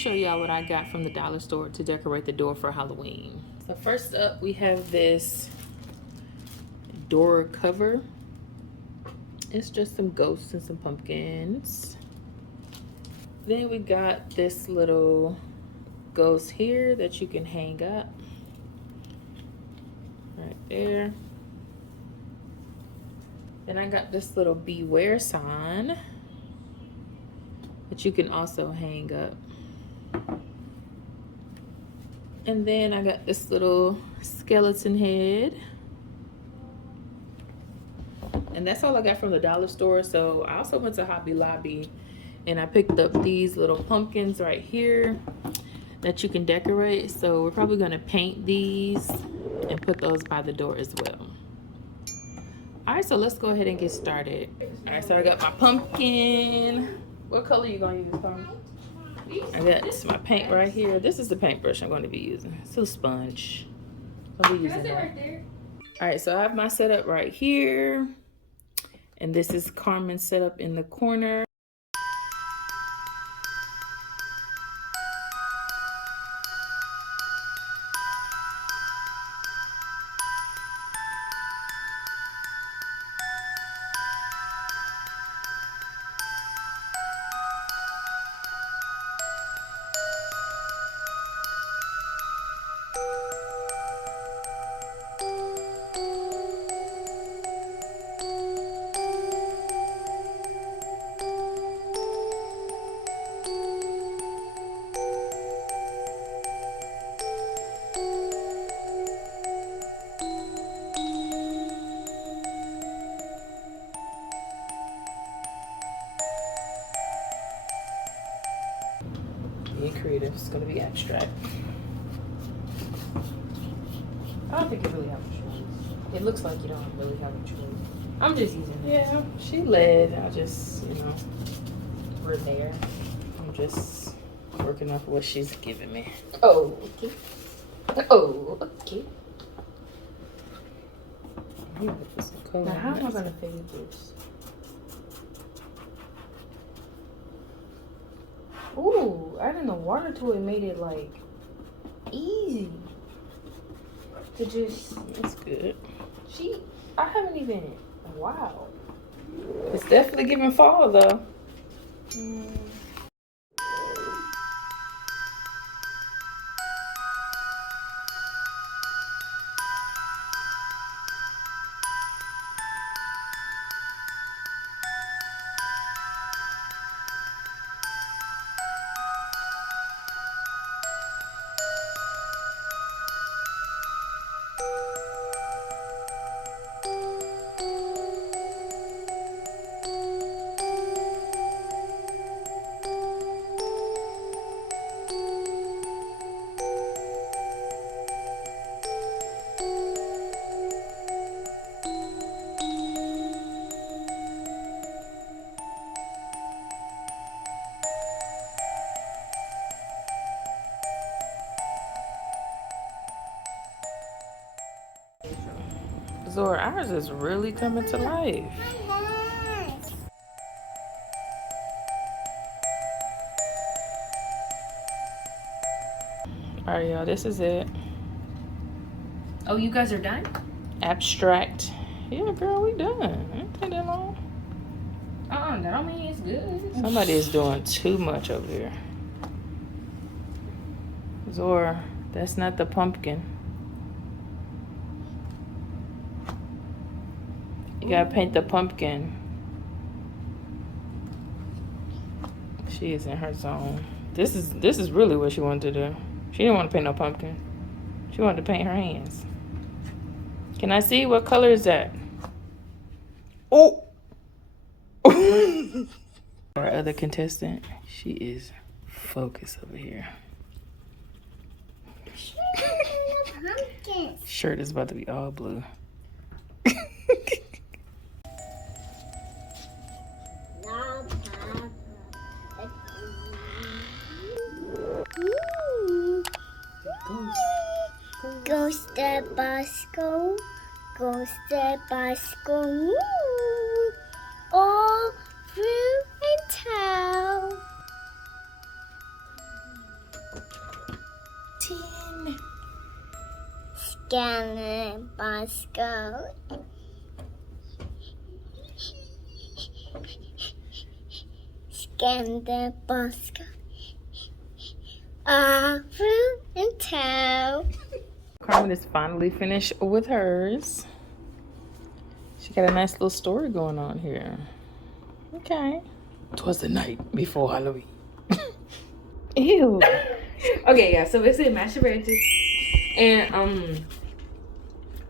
show y'all what I got from the dollar store to decorate the door for Halloween. So first up, we have this door cover. It's just some ghosts and some pumpkins. Then we got this little ghost here that you can hang up right there. Then I got this little beware sign that you can also hang up. And then I got this little skeleton head. And that's all I got from the dollar store. So I also went to Hobby Lobby and I picked up these little pumpkins right here that you can decorate. So we're probably gonna paint these and put those by the door as well. All right, so let's go ahead and get started. All right, so I got my pumpkin. What color are you gonna use, Tom? I got my paint right here. This is the paintbrush I'm going to be using. It's a sponge. I'll be using that. Right there? All right, so I have my setup right here. And this is Carmen's setup in the corner. Being creative is going to be abstract. I don't think you really have a choice. It looks like you don't really have a choice. I'm just using it. Yeah, she led. I just, you know, we're there. I'm just working off what she's giving me. Oh, okay. Oh, okay. Now, how am I going to fade this? Ooh, adding the water to it made it like easy to just. That's good. I haven't even. Wow. It's definitely giving fall though. Zora, ours is really coming to life. All right, y'all, this is it. Oh, you guys are done? Abstract. Yeah, girl, we done. It didn't take that long. That don't mean it's good. Somebody is doing too much over here. Zora, that's not the pumpkin. You gotta paint the pumpkin. She is in her zone. This is really what she wanted to do. She didn't want to paint no pumpkin. She wanted to paint her hands. Can I see what color is that? Oh! Our other contestant, she is focused over here. Shirt is about to be all blue. Go step by school, go step by school, all through and town. Scanner Bosco. Scanner Bosco. Fruit and toe. Carmen is finally finished with hers. She got a nice little story going on here. Okay. 'Twas the night before Halloween. Ew. Okay, yeah. So basically, mashed potatoes, and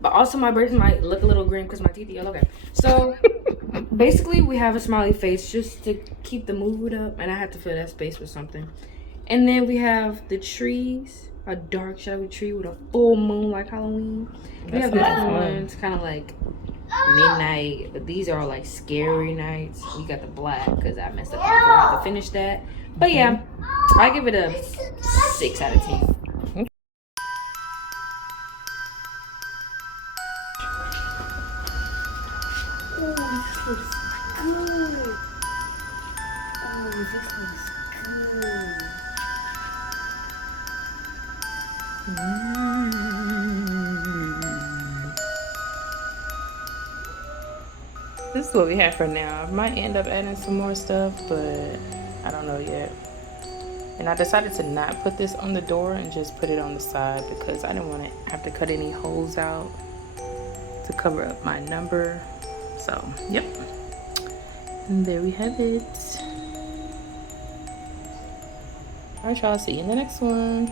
but also my birds might look a little green because my teeth are yellow. Okay, so basically we have a smiley face just to keep the mood up, and I have to fill that space with something. And then we have the trees, a dark shadowy tree with a full moon like Halloween. We That's have a nice different one. ones, kind of like midnight, but these are all like scary nights. We got the black because I messed up before I had to finish that. But yeah, I give it a 6 out of 10. Oh, this looks good. Oh, this looks good. This is what we have for now. I might end up adding some more stuff, but I don't know yet. And I decided to not put this on the door and just put it on the side because I didn't want to have to cut any holes out to cover up my number. So, yep. And there we have it. All right, y'all. See you in the next one.